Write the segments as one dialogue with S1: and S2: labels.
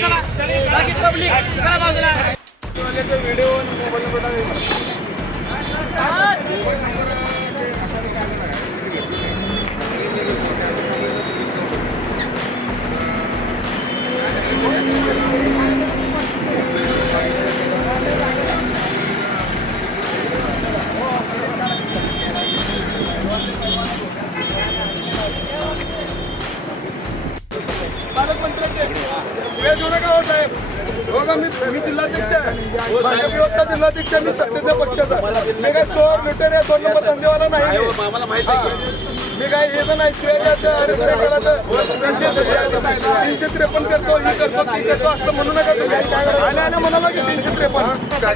S1: चला बाकी पब्लिक चला बाजूला
S2: व्हिडिओ मी जिल्हाध्यक्ष आहे, जिल्हाध्यक्ष मी सत्तेच्या पक्षाचा. मी काय चोर लुटेर आहे, 2 नंबर धंदेवाला नाही. मी काय येत नाही शिवाय 353 करतो, ही करतो, ती करतो असं म्हणू नका तुम्ही. आणि म्हणाला की 353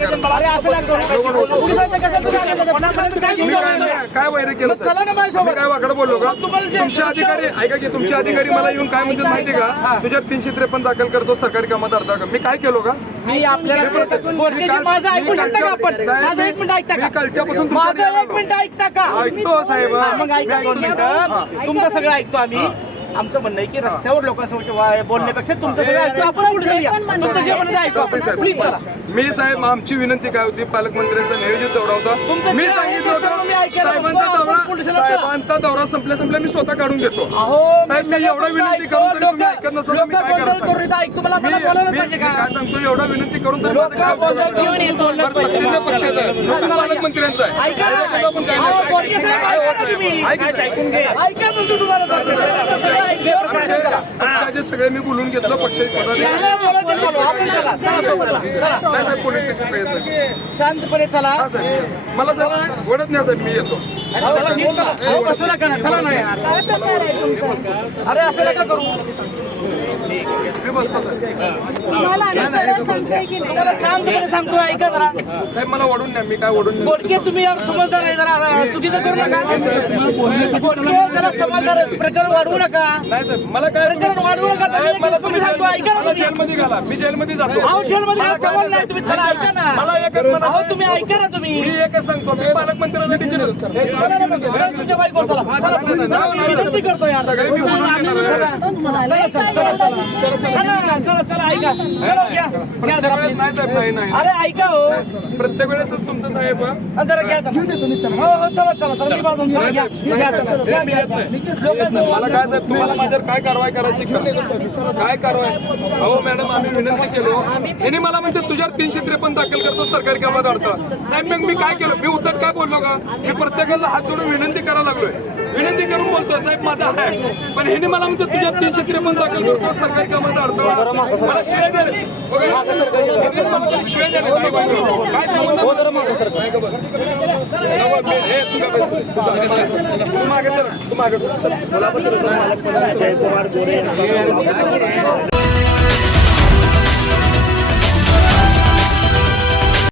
S2: काय वैर केलं, मी काय वाकडं बोललो का? तुमचे अधिकारी ऐका की, तुमचे अधिकारी मला येऊन काय म्हणतात माहिती का, तुझ्यात 353 दाखल करतो सरकारी कामात अर्धा का. मी काय केलो का?
S1: मी आपल्याला माझं ऐकू शकता का आपण? माझं 1 मिनिट ऐकता का?
S2: कालच्यापासून
S1: माझं 1 मिनिट ऐकता का?
S2: ऐकतो साहेब.
S1: मग ऐका 2 मिनिटं. तुमचं सगळं ऐकतो आम्ही. आमचं म्हणणं आहे की रस्त्यावर लोकांसमोर बोलण्यापेक्षा तुमचं सगळं ऐकतो आपण. तुमचं जे म्हणणं ऐकू आपण. प्लीज चला.
S2: मी साहेब आमची विनंती काय होती, पालकमंत्र्यांचा नियोजित दौरा होता. मी सांगितलं होतं साहेबांचा दौरा संपल्या मी स्वतः काढून घेतो. साहेब मी एवढा विनंती करून तरी तुम्ही ऐकत नसतो. मी काय करायचं काय सांगतो, एवढा विनंती करून तरी सत्तेच्या पक्षाचा पालकमंत्र्यांचा आहे. पक्षाचे सगळे मी बोलून घेतलं. पक्षाचे पोलीस स्टेशन
S1: शांतपणे चला.
S2: मला ओढत नाही साहेब, मी येतो.
S1: चला नाही अरे असं नका करू.
S2: मी बसतो
S1: शांतपणे सांगतो ऐका जरा.
S2: साहेब मला ओढून नाही, मी काय ओढून नाही.
S1: बोडके तुम्ही समजदार आहे, जरा चुकीचं करू नका. बोडके जरा समजदार आहे, प्रकरण वाढवू नका.
S2: नाही साहेब मला काय
S1: प्रकरण वाढवू नका.
S2: मला
S1: तुम्ही सांगतो ऐका ना.
S2: मला जेलमध्ये घाला, मी जेलमध्ये जातो.
S1: अहो जेलमध्ये जास्त बोल नाही तुम्ही. चला ऐका ना.
S2: मला एकच
S1: अहो तुम्ही ऐका ना. तुम्ही
S2: मी एकच सांगतो, मी पालकमंत्र्यांसाठी
S1: तुमच्या बाईकवर चला. विनंती करतो यार.
S2: सगळे मी बोलून घेणार आहे.
S1: चला ऐका.
S2: नाही साहेब, नाही नाही
S1: अरे ऐका हो.
S2: प्रत्येक वेळेसच तुमचं साहेब
S1: जरा घ्या. हो चला चला चला. मी बाजून घ्या.
S2: मला काय साहेब, तुम्हाला माझ्यावर काय कारवाई करायची का? काय कारवाई? अहो मॅडम आम्ही विनंती केलो, यांनी मला म्हणजे तुझ्यावर 353 दाखल करतो सरकारी कामात अडथळा. साहेब मग मी काय केलं? मी उत्तर काय बोललो का? मी प्रत्येकाला हात जोडून विनंती करायला लागलोय. विनंती करून बोलतो साहेब माझा आहे, पण ह्याने मला म्हणतो तुझ्यात 353 दाखल करतो सरकारी कामात अडथळा. मला शिवाय द्याले, शिवाय द्याले. काय संबंध? तू मागे सर.